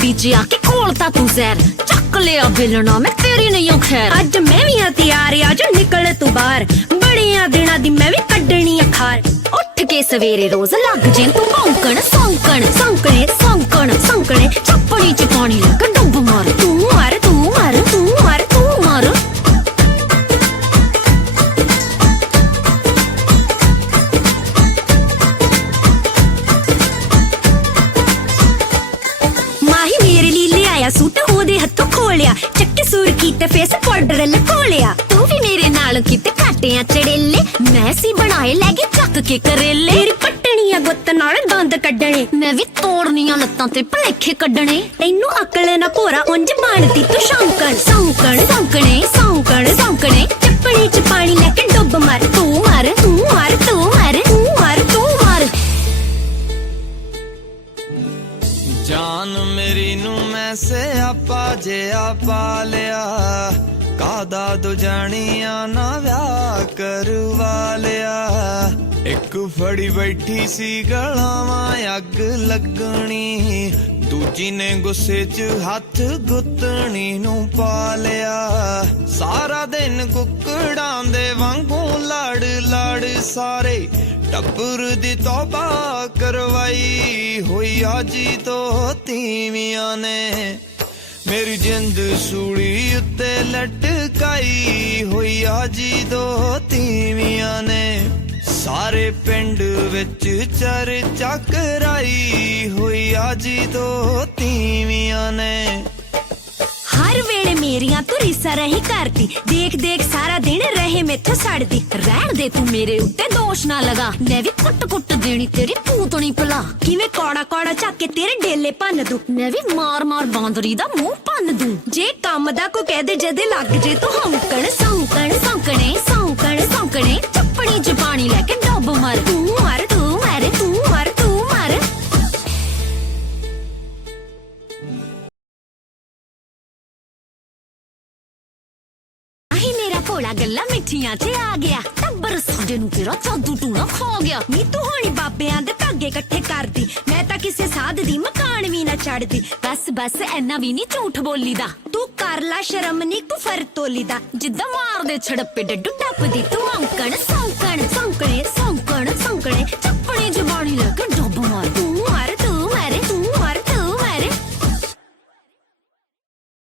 ਵਿੱਚ ਆ ਕੇ ਤੂੰ ਜ਼ਹਿਰ। ਚੱਕ ਲਿਆ ਬਿਲਣਾ, ਮੈਂ ਤੇਰੀ ਨਹੀਂ ਓ ਖੈਰ। ਅੱਜ ਮੈਂ ਵੀ ਆ ਤਿਆਰ ਆ ਜੋ ਨਿਕਲ ਤੂੰ ਬਾਹਰ। ਬੜੀਆਂ ਦਿਨਾਂ ਦੀ ਮੈਂ ਵੀ ਕੱਢਣੀ ਆ ਉੱਠ ਕੇ ਸਵੇਰੇ ਰੋਜ਼ ਲੱਗ ਜੇ ਤੂੰ ਭੌਂਕਣ, ਸੌਂਕਣ, ਸੌਂਕਣੇ ਸੌਂਕਣ, ਸੌਂਕਣੇ ਚੱਪਣੀ ਚ ਪਾਣੀ ਲੱਗ ਸੂਟ ਉਹਦੇ ਹੱਥੋਂ ਖੋਲਿਆ ਚੱਕੇ ਸੂਰ ਕੀਤੇ ਫੇਸ ਪਾਊਡਰ ਲਕੋਲਿਆ ਤੂੰ ਵੀ ਮੇਰੇ ਨਾਲ ਕਿਤੇ ਕਾਟਿਆਂ ਚੜੇਲੇ ਮੈਂ ਸੀ ਬਣਾਏ ਲੈ ਕੇ ਚੱਕ ਕੇ ਕਰੇਲੇ ਤੇਰੀ ਪੱਟਣੀ ਆ ਗੁੱਤ ਨਾਲ ਦੰਦ ਕੱਢਣੇ ਮੈਂ ਵੀ ਤੋੜਨੀਆਂ ਲੱਤਾਂ ਤੇ ਭਲੇਖੇ ਕੱਢਣੇ ਤੈਨੂੰ ਅਕਲ ਨਾ ਭੋਰਾ ਉਂਝ ਬਣਦੀ ਤੂੰ ਸ਼ੌਂਕਣ ਸੌਂਕਣ ਸੌਂਕਣੇ ਸੌਂਕਣ ਸੌਂਕਣੇ ਚੱਪਣੀ ਚ ਪਾਣੀ ਲੈ ਕੇ ਡੁੱਬ ਮਰ ਤੂੰ ਜਾਨ ਮੇਰੀ ਨੂੰ ਮੈਂ ਸਿਆਪਾ ਜਿਆ ਪਾ ਲਿਆ। ਕਾਦਾ ਦੋ ਨਾ ਵਿਆਹ ਕਰਵਾ ਲਿਆ। ਇੱਕ ਫੜੀ ਬੈਠੀ ਸੀ ਗਲਾਵਾਂ ਅੱਗ ਲੱਗਣੀ। ਦੂਜੀ ਨੇ ਗੁੱਸੇ 'ਚ ਹੱਥ ਗੁੱਤਣੀ ਨੂੰ ਪਾ ਲਿਆ। ਸਾਰਾ ਦਿਨ ਕੁੱਕੜਾਂ ਦੇ ਵਾਂਗੂ ਲੜ ਲੜ ਸਾਰੇ ਟੱਬਰ ਦੀ ਤੋਬਾ ਕਰਵਾਈ ਹੋਈ ਆਜੀ ਤੋਂ ਤੀਵੀਆਂ ਨੇ। ਮੇਰੀ ਜਿੰਦ ਸੂਲੀ ਉੱਤੇ ਲਟਕਾਈ ਹੋਈ ਆਜੀ ਦੋ ਤੀਵੀਆਂ ਨੇ। ਸਾਰੇ ਪਿੰਡ ਵਿੱਚ ਚਰਚਾ ਕਰਾਈ ਹੋਈ ਆਜੀ ਦੋ ਤੀਵੀਆਂ ਨੇ। ਮੇਰੀਆਂ ਤੂੰ ਰੀਸਾਂ ਦੇਖ ਦੇਖ, ਸਾਰਾ ਦਿਨ ਰਹੇ ਮੇਥੋਂ ਸੜਦੀ। ਰਹਿਣ ਦੇ ਤੂੰ ਮੇਰੇ ਉੱਤੇ ਦੋਸ਼ ਨਾ ਲਗਾ। ਮੈਂ ਵੀ ਕੁੱਟ ਕੁੱਟ ਦੇਣੀ ਤੇਰੀ ਪੂਤਣੀ ਭਲਾ। ਕਿਵੇਂ ਕੌੜਾ ਕੌੜਾ ਚੱਕ ਕੇ ਤੇਰੇ ਡੇਲੇ ਭੰਨ ਦੂੰ? ਮੈਂ ਵੀ ਮਾਰ ਮਾਰ ਬਾਂਦਰੀ ਦਾ ਮੂੰਹ ਭੰਨ ਦੂੰ। ਜੇ ਕੰਮ ਦਾ ਕੋ ਕਹਦੇ ਜਦੇ ਲੱਗ ਜੇ ਤੂੰ ਹੌਂਕਣ, ਸੌਂਕਣ, ਸੌਂਕਣੇ ਸੌਂਕਣ, ਸੌਂਕਣੇ। ਚੱਪਣੀ ਚ ਪਾਣੀ ਲੈ ਕੇ ਡੁੱਬ ਮਾਰ। ਮਾਰ ਤੂੰ ਭੋਲਾ ਗੱਲਾਂ ਮਿੱਠੀਆਂ ਚ ਆ ਗਿਆ। ਟੱਬਰ ਸਾਡੇ ਨੂੰ ਤੇਰਾ ਜਾਦੂ ਟੂਣਾ ਖਾ ਗਿਆ। ਨੀ ਤੂੰ ਹੋਣੀ ਬਾਬਿਆਂ ਦੇ ਧਾਗੇ ਇਕੱਠੇ ਕਰਦੀ। ਮੈਂ ਤਾਂ ਕਿਸੇ ਸਾਧ ਦੀ ਮਕਾਨ ਵੀ ਨਾ ਛੱਡਦੀ ਬਸ ਬਸ, ਐਨਾ ਵੀ ਨਹੀਂ ਝੂਠ ਬੋਲੀਦਾ। ਤੂੰ ਕਰ ਲੈ ਸ਼ਰਮ, ਨੀ ਤੂੰ ਫਰ ਤੋਲੀ ਦਾ ਜਿੱਦਾਂ ਮਾਰਦੇ ਛੜੱਪੇ ਡੱਡੂ ਟੱਪਦੀ, ਤੂੰ ਔਂਕਣ, ਸੌਂਕਣ, ਸੌਂਕਣੇ